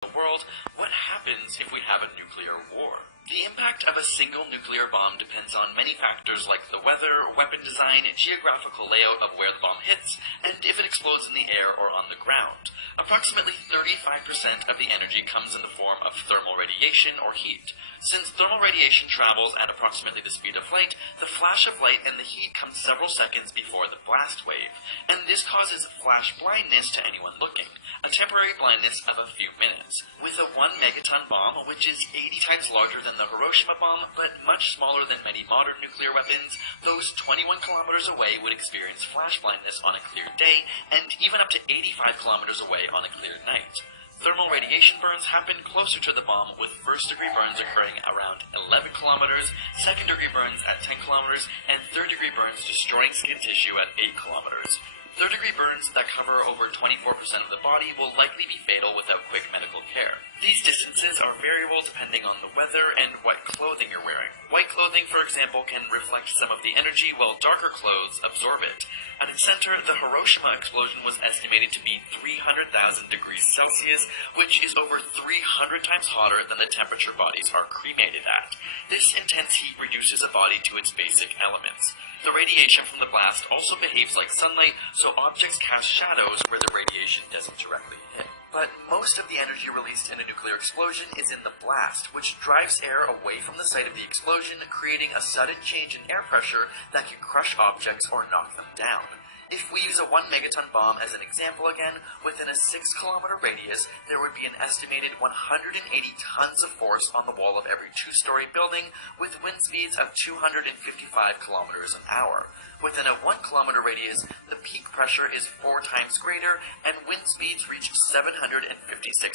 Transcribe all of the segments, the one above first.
the world, what happens if we have a nuclear war? The impact of a single nuclear bomb depends on many factors like the weather, weapon design, geographical layout of where the bomb hits, and if it explodes in the air or on the ground. Approximately 35% of the energy comes in the form of thermal radiation or heat. Since thermal radiation travels at approximately the speed of light, the flash of light and the heat come several seconds before the blast wave, and this causes flash blindness to anyone looking, a temporary blindness of a few minutes. With a 1 megaton bomb, which is 80 times larger than the Hiroshima bomb, but much smaller than many modern nuclear weapons, those 21 kilometers away would experience flash blindness on a clear day, and even up to 85 kilometers away on a clear night. Thermal radiation burns happen closer to the bomb, with first-degree burns occurring around 11 kilometers, second-degree burns at 10 kilometers, and third-degree burns destroying skin tissue at 8 kilometers. Third-degree burns that cover over 24% of the body will likely be fatal without quick medical care. These distances are variable depending on the weather and what clothing you're wearing. White clothing, for example, can reflect some of the energy, while darker clothes absorb it. At its center, the Hiroshima explosion was estimated to be 300,000 degrees Celsius, which is over 300 times hotter than the temperature bodies are cremated at. This intense heat reduces a body to its basic elements. The radiation from the blast also behaves like sunlight, so objects cast shadows where the radiation doesn't directly hit. But most of the energy released in a nuclear explosion is in the blast, which drives air away from the site of the explosion, creating a sudden change in air pressure that can crush objects or knock them down. If we use a 1 megaton bomb as an example again, within a 6-kilometer radius, there would be an estimated 180 tons of force on the wall of every 2-story building, with wind speeds of 255 kilometers an hour. Within a 1-kilometer radius, the peak pressure is 4 times greater, and wind speeds reach 756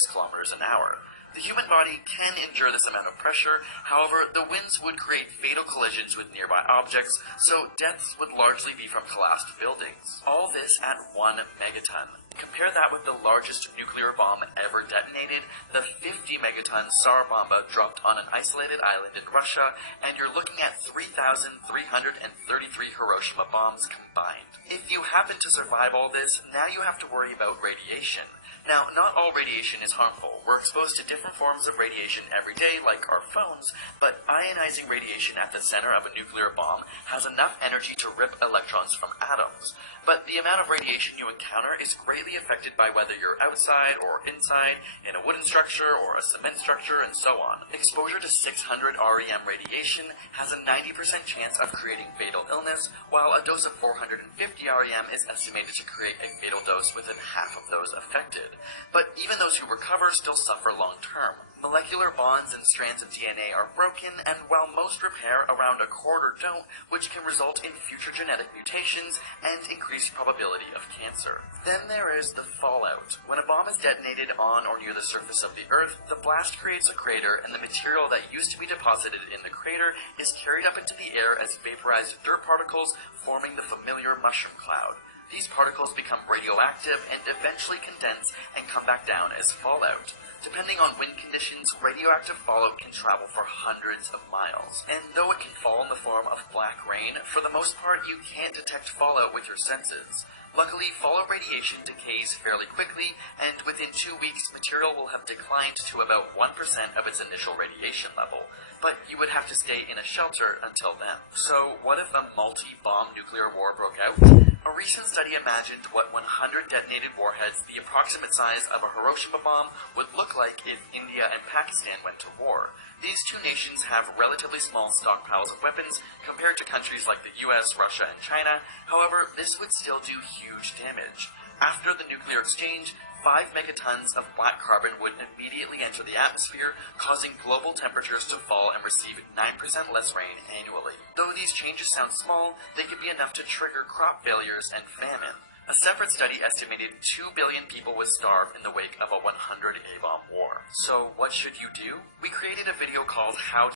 kilometers an hour. The human body can endure this amount of pressure, however, the winds would create fatal collisions with nearby objects, so deaths would largely be from collapsed buildings. All this at 1 megaton. Compare that with the largest nuclear bomb ever detonated, the 50 megaton Tsar Bomba dropped on an isolated island in Russia, and you're looking at 3,333 Hiroshima bombs combined. If you happen to survive all this, now you have to worry about radiation. Now, not all radiation is harmful. We're exposed to different forms of radiation every day, like our phones, but ionizing radiation at the center of a nuclear bomb has enough energy to rip electrons from atoms. But the amount of radiation you encounter is greatly affected by whether you're outside or inside, in a wooden structure or a cement structure, and so on. Exposure to 600 REM radiation has a 90% chance of creating fatal illness, while a dose of 450 REM is estimated to create a fatal dose within half of those affected. But even those who recover still suffer long term. Molecular bonds and strands of DNA are broken, and while most repair, around a quarter don't, which can result in future genetic mutations and increased probability of cancer. Then there is the fallout. When a bomb is detonated on or near the surface of the Earth, the blast creates a crater, and the material that used to be deposited in the crater is carried up into the air as vaporized dirt particles, forming the familiar mushroom cloud. These particles become radioactive and eventually condense and come back down as fallout. Depending on wind conditions, radioactive fallout can travel for hundreds of miles. And though it can fall in the form of black rain, for the most part you can't detect fallout with your senses. Luckily, fallout radiation decays fairly quickly, and within 2 weeks, material will have declined to about 1% of its initial radiation level. But you would have to stay in a shelter until then. So what if a multi-bomb nuclear war broke out? A recent study imagined what 100 detonated warheads, the approximate size of a Hiroshima bomb, would look like if India and Pakistan went to war. These two nations have relatively small stockpiles of weapons compared to countries like the US, Russia, and China. However, this would still do huge damage. After the nuclear exchange, 5 megatons of black carbon would immediately enter the atmosphere, causing global temperatures to fall and receive 9% less rain annually. Though these changes sound small, they could be enough to trigger crop failures and famine. A separate study estimated 2 billion people would starve in the wake of a 100 A-bomb war. So what should you do? We created a video called How